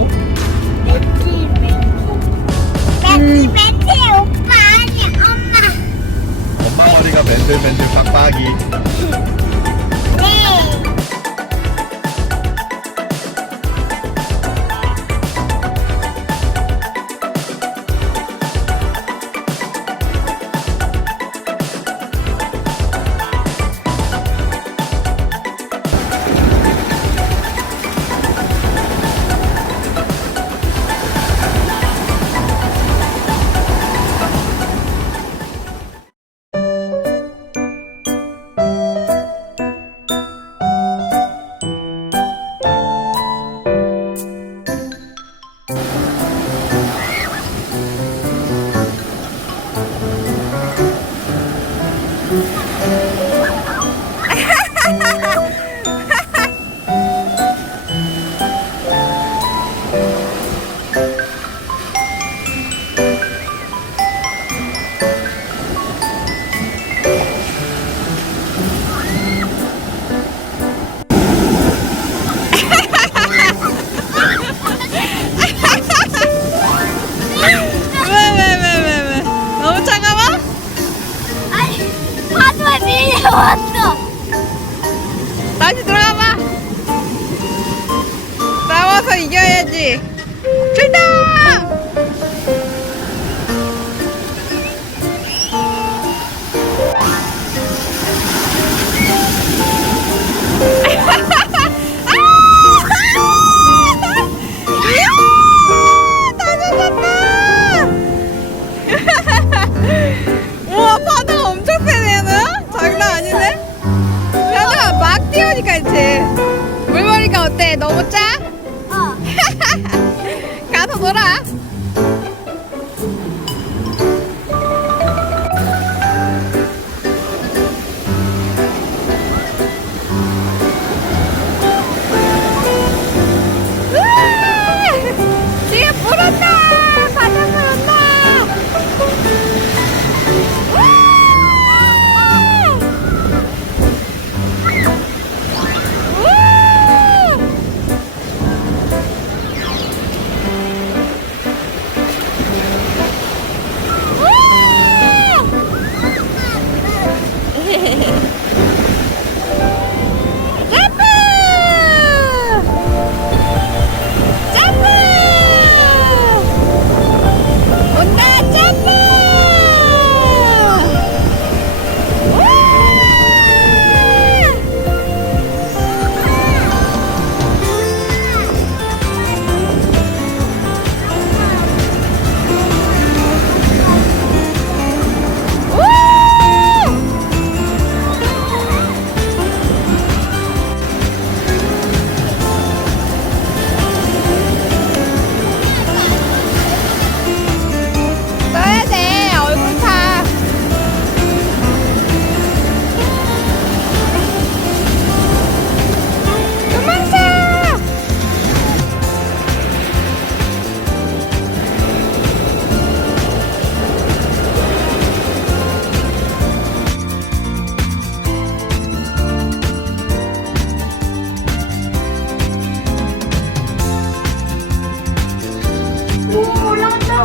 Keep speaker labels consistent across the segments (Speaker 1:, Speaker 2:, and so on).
Speaker 1: 멘티 멘티 멘티 멘티 오빠 아니 엄마.
Speaker 2: 엄마 머리가 맨들맨들 빡빡이.
Speaker 1: 파도에 밀려왔어
Speaker 3: 다시 돌아봐. 싸워서 이겨야지. 출동!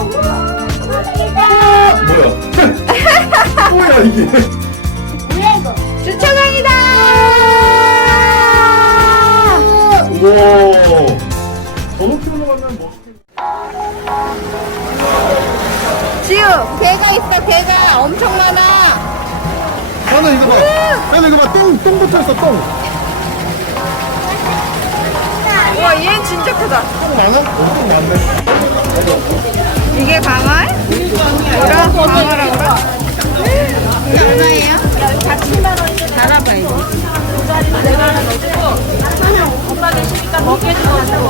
Speaker 2: 뭐야? 뭐야 이게?
Speaker 3: 주차장이다
Speaker 2: 우와. 저렇게 올라가면 멋있겠.
Speaker 3: 지우 개가 있어 개가 엄청 많아
Speaker 2: 하나 이거 봐. 하나 이거 봐. 똥, 똥 붙어 있어 똥.
Speaker 3: 우와 얘는 진짜 크다
Speaker 2: 똥 많아? 엄청 많네.
Speaker 3: 이게 강알? 뭐라? 뭐라? 이게 얼마예요? 달아봐야지
Speaker 4: 엄마 계시니까 먹게 해주고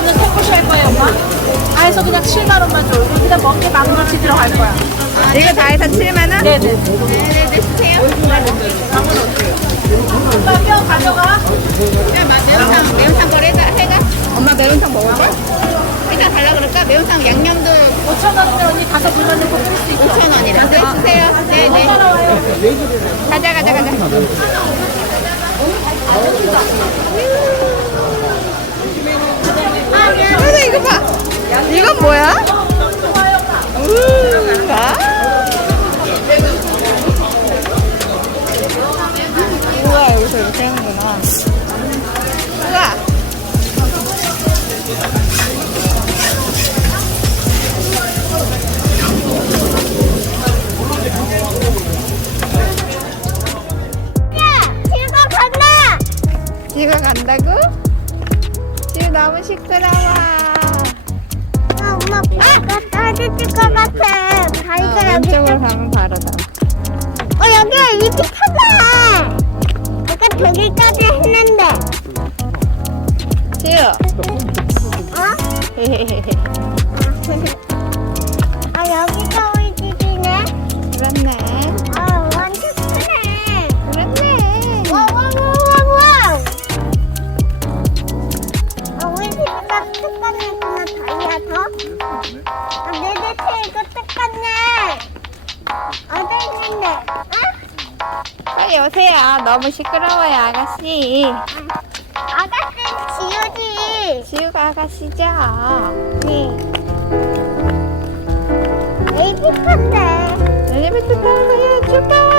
Speaker 4: 오늘 새꼬시 할 거예요 엄마? 아 해서 그냥 7만 원만 줘 그냥 먹게 막무치 들어갈 거야
Speaker 3: 이거 다 해서 7만원?
Speaker 4: 네네
Speaker 3: 매운탕 먹을 걸? 해가 달라 그럴까? 매운탕 양념도
Speaker 4: 5천 원인데 언니 다섯 불만 넣고 쓸수 있어
Speaker 3: 5천 원이라 네 주세요 네 네 가자 가자 가자 아 미안해 이거 봐. 이건 뭐야? 시끄러워.
Speaker 1: 아, 엄마 배가 따뜻할 것 같아. 다리가 여기.
Speaker 3: 왼쪽으로 가면 바로다.
Speaker 1: 어, 여기 잎이 타다. 아까 저기까지 했는데.
Speaker 3: 지우.
Speaker 1: 어? 아, 여기가
Speaker 3: 오세요. 너무 시끄러워요, 아가씨.
Speaker 1: 아가씨는 지우지.
Speaker 3: 지우가 아가씨죠?
Speaker 1: 네. 에이비컨데.
Speaker 3: 엘리베이터 타세요. 출발!